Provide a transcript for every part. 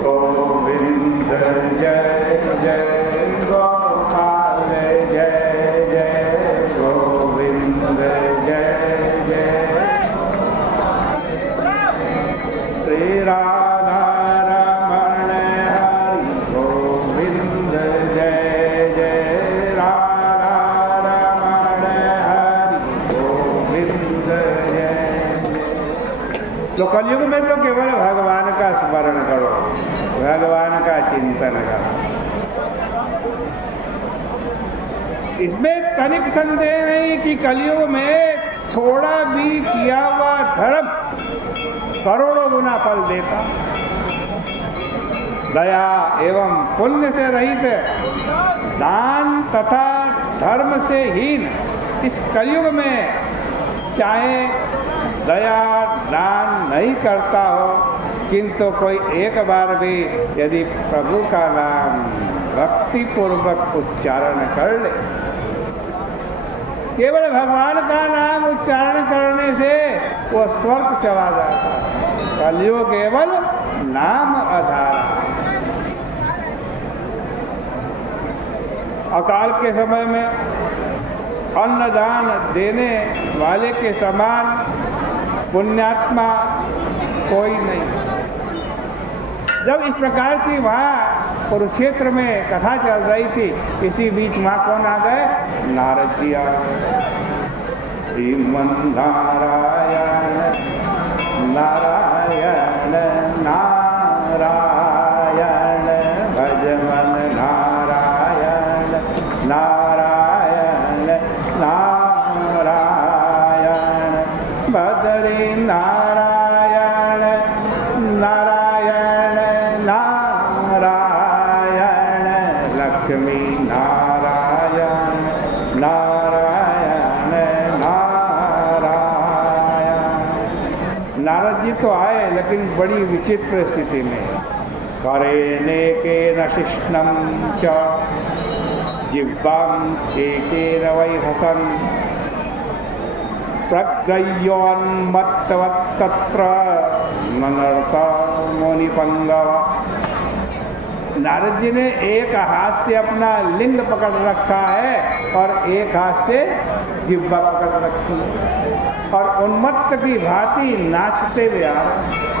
गोविंद जय जय गोपाल जय जय गोविंद जय जय श्री राधा रमण हरि गोविंद जय जय राधा रमण हरि गोविंद जय। तो कलयुग में तो केवल भगवान का स्मरण करो, भगवान का चिंतन करो। इसमें तनिक संदेह नहीं कि कलयुग में थोड़ा भी किया हुआ धर्म करोड़ों गुना फल देता। दया एवं पुण्य से रहित, दान तथा धर्म से हीन इस कलयुग में चाहे दया दान नहीं करता हो, किंतु कोई एक बार भी यदि प्रभु का नाम भक्ति पूर्वक उच्चारण कर ले, केवल भगवान का नाम उच्चारण करने से वो स्वर्ग चला जाता है। कलयुग केवल नाम आधार। अकाल के समय में अन्नदान देने वाले के समान पुण्यात्मा कोई नहीं। जब इस प्रकार की वहाँ कुरुक्षेत्र में कथा चल रही थी, इसी बीच वहाँ कौन आ गए? नारद जी आ गए। श्रीमन नारायण नारायण नारायण भजमन नारायण नारायण नारायण बदरी नारायण नारायण नारायण लक्ष्मी नारायण नारायण नारायण। नारद जी तो आए, लेकिन बड़ी विचित्र स्थिति में। करेने के न शिष्णम च जिह्वाम एकेन वै हसन प्रज्ञयोन्मत्तवत् तत्र ननर्ता मुनिपंगव। नारद जी ने एक हाथ से अपना लिंग पकड़ रखा है और एक हाथ से जिह्वा पकड़ रखी है और उन्मत्त की भांति नाचते हुए आ रहे।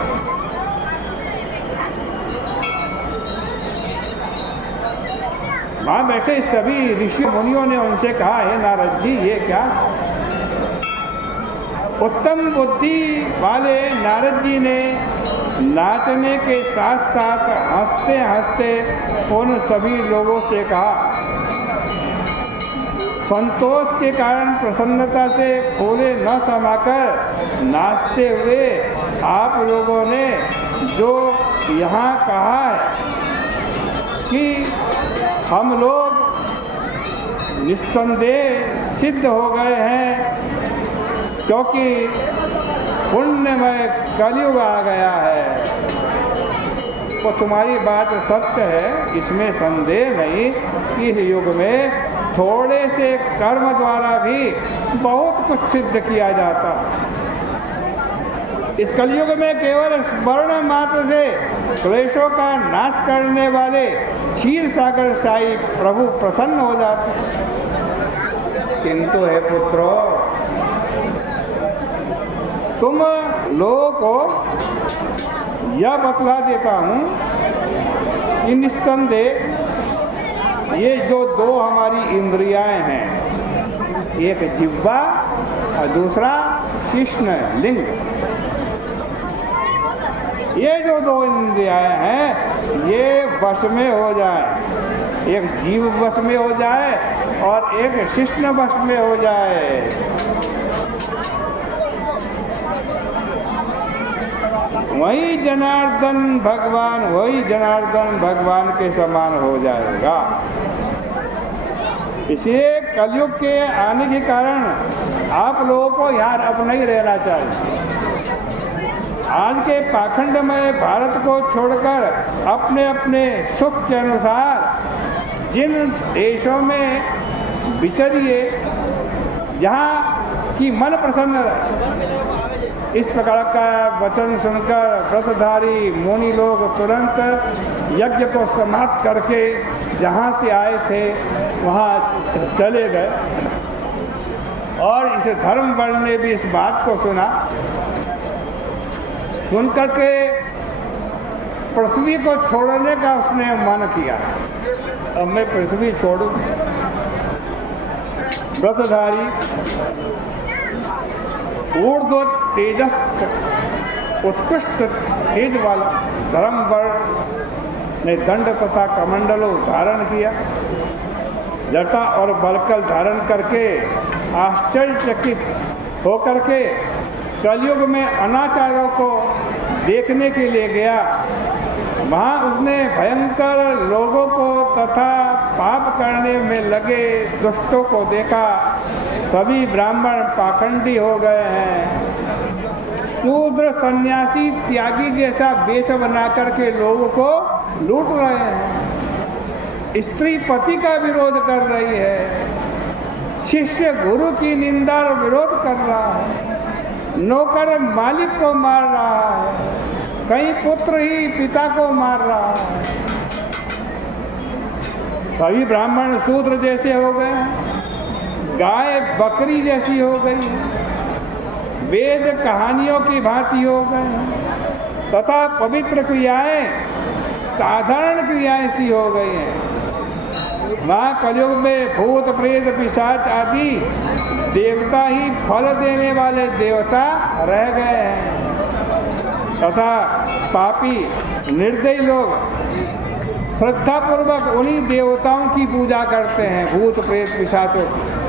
वहां बैठे सभी ऋषि मुनियों ने उनसे कहा, है नारद जी ये क्या? उत्तम बुद्धि वाले नारद जी ने नाचने के साथ साथ हंसते हंसते उन सभी लोगों से कहा, संतोष के कारण प्रसन्नता से फूले न समाकर नाचते हुए आप लोगों ने जो यहाँ कहा है कि हम लोग निस्संदेह सिद्ध हो गए हैं क्योंकि पुण्यमय कलयुग आ गया है, तो तुम्हारी बात सत्य है, इसमें संदेह नहीं कि इस युग में थोड़े से कर्म द्वारा भी बहुत कुछ सिद्ध किया जाता। इस कलयुग में केवल स्मरण मात्र से क्लेशों का नाश करने वाले क्षीर सागर साई प्रभु प्रसन्न हो जाते। किंतु हे पुत्रों, तुम लोगों को यह बतला देता हूँ कि निस्संदेह ये जो दो हमारी इंद्रियाएं हैं, एक जिह्वा और दूसरा कृष्ण लिंग, ये जो दो इंद्रियाएं हैं ये वश में हो जाए, एक जीव वश में हो जाए और एक कृष्ण वश में हो जाए, वही जनार्दन भगवान के समान हो जाएगा। इसलिए कलयुग के आने के कारण आप लोगों को यार अपना ही रहना चाहिए। आज के पाखंडमय भारत को छोड़कर अपने अपने सुख के अनुसार जिन देशों में विचरिए जहाँ की मन प्रसन्न रहे। इस प्रकार का वचन सुनकर व्रतधारी मुनि लोग तुरंत यज्ञ को समाप्त करके जहाँ से आए थे वहाँ चले गए। और इस धर्म वर्ण ने भी इस बात को सुना, सुनकर के पृथ्वी को छोड़ने का उसने मन किया। अब मैं पृथ्वी छोड़ूं। व्रतधारी ऊर्ध्व तेजस उत्कृष्ट तेज वाला धर्म वर्ण ने दंड तथा कमंडलों धारण किया। जटा और बलकल धारण करके आश्चर्यचकित होकर के कलयुग में अनाचारों को देखने के लिए गया। वहाँ उसने भयंकर लोगों को तथा पाप करने में लगे दुष्टों को देखा। सभी ब्राह्मण पाखंडी हो गए हैं। शूद्र सन्यासी त्यागी जैसा वेश बना करके लोगों को लूट रहे हैं। स्त्री पति का विरोध कर रही है। शिष्य गुरु की निंदा और विरोध कर रहा है। नौकर मालिक को मार रहा है। कई पुत्र ही पिता को मार रहा है। सभी ब्राह्मण शूद्र जैसे हो गए हैं। गाय बकरी जैसी हो गई है। वेद कहानियों की भांति हो गए हैं तथा पवित्र क्रियाएं साधारण क्रियाएं सी हो गई हैं। वहाँ कलयुग में भूत प्रेत पिशाच आदि देवता ही फल देने वाले देवता रह गए हैं तथा पापी निर्दयी लोग श्रद्धापूर्वक उन्हीं देवताओं की पूजा करते हैं, भूत प्रेत पिशाचों की।